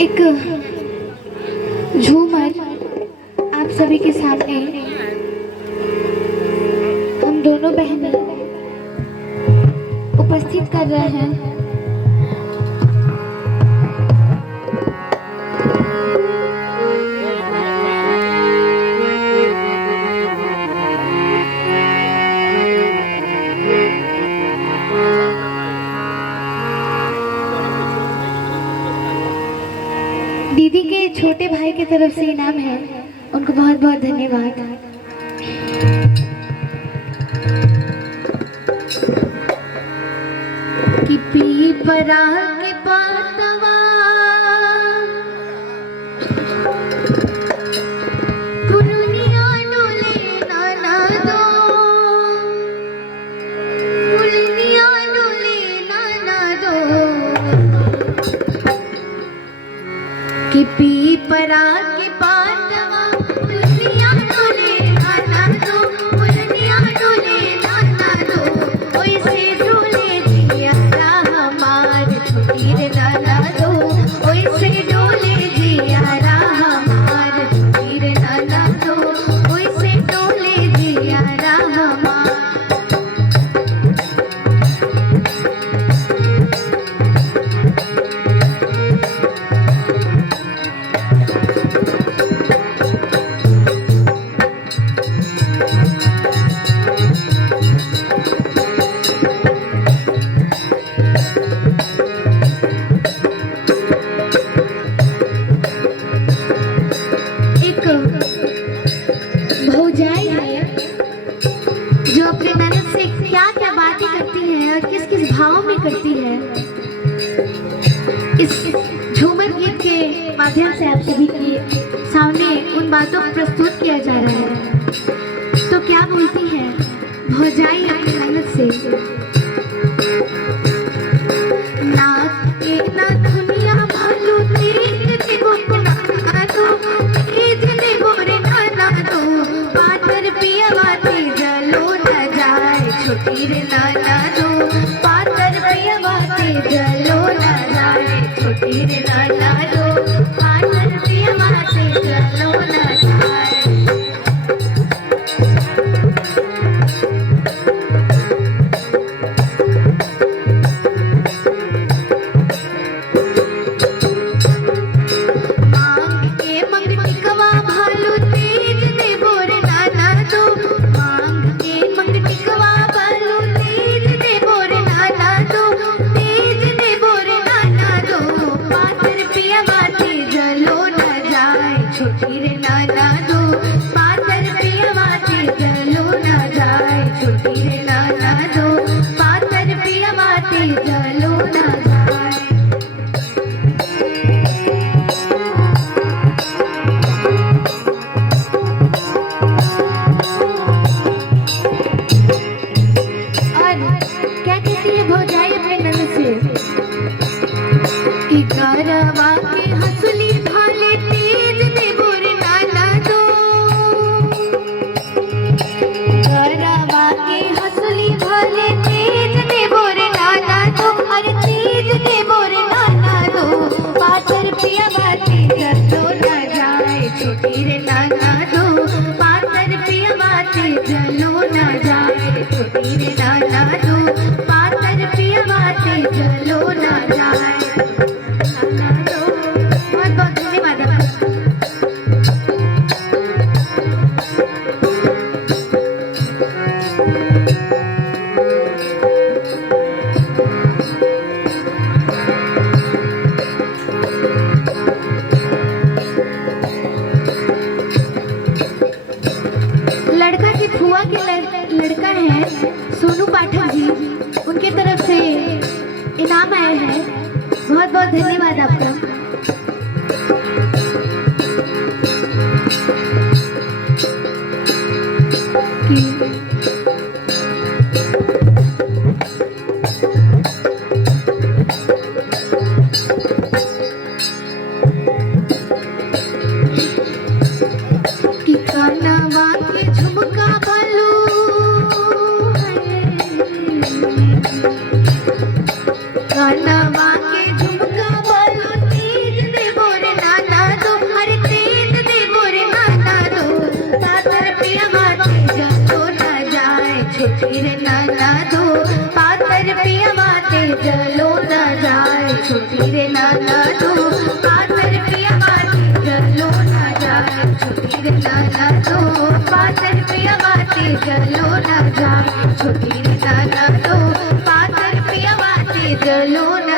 एक झूमर आप सभी के सामने हम दोनों बहनें उपस्थित कर रहे हैं। दीदी के छोटे भाई की तरफ से इनाम है, उनको बहुत बहुत धन्यवाद। कि पीपरा के पातवा पुनुनिया डोले नाना दो, पुनुनिया डोले नाना दो। कि पीपरा के पातवा पुनुनिया डोले नाना दो, पुनुनिया डोले नाना दो। ओइसे डोले जिया हमार छुट्टी रे नाना दो, ओइसे डोले जिया हमार छुट्टी रे नाना दो, ओइसे डोले जिया हमार। भौजाई है जो अपने ननद से क्या क्या बातें करती है और किस किस भाव में करती है, इस झूमर गीत के माध्यम से आप सभी के सामने उन बातों को प्रस्तुत किया जा रहा है। तो क्या बोलती है भौजाई अपनी ननद से? नाक के ना दुनिया भालू तेज ने बोरे नाना दो, तेज ने बोरे नाना दो। पातर पिया बाते जलो न जाए छोटी रे नाना दो, पातर पिया बाते जलो न जाए छोटी रे नाना दो, पातर पिया बाते जलो न जाए। छोटी रे नाना दो, पातर पिया बाते जलो न जाए छोटी रे नाना दो, पातर पिया बाते जलो न जाए। और क्या कहती है भौजाई अपने ननद से? कि गरवा के हंसुली भाले तेज ने बोरे नाना दो, गरवा के हंसुली भाले तेज ने बोरे नाना दो, अरे तेज ने बोरे नाना दो। पातर पिया बाते जलो न जाए छोटी रे नाना दो, पातर पिया बाते जलो न जाए छोटी रे नाना दो, पातर पिया बाते जलो न जाए। बहुत बहुत धन्यवाद आपका। छुट्टी रे नाना दो पातर पियवा ते जलो न जाए छुट्टी रे नाना दो पातर पियवा ते जलो न जाए छुट्टी रे नाना दो पातर पियवा ते जलो न जाए छुट्टी रे नाना दो पातर पियवा ते जलो न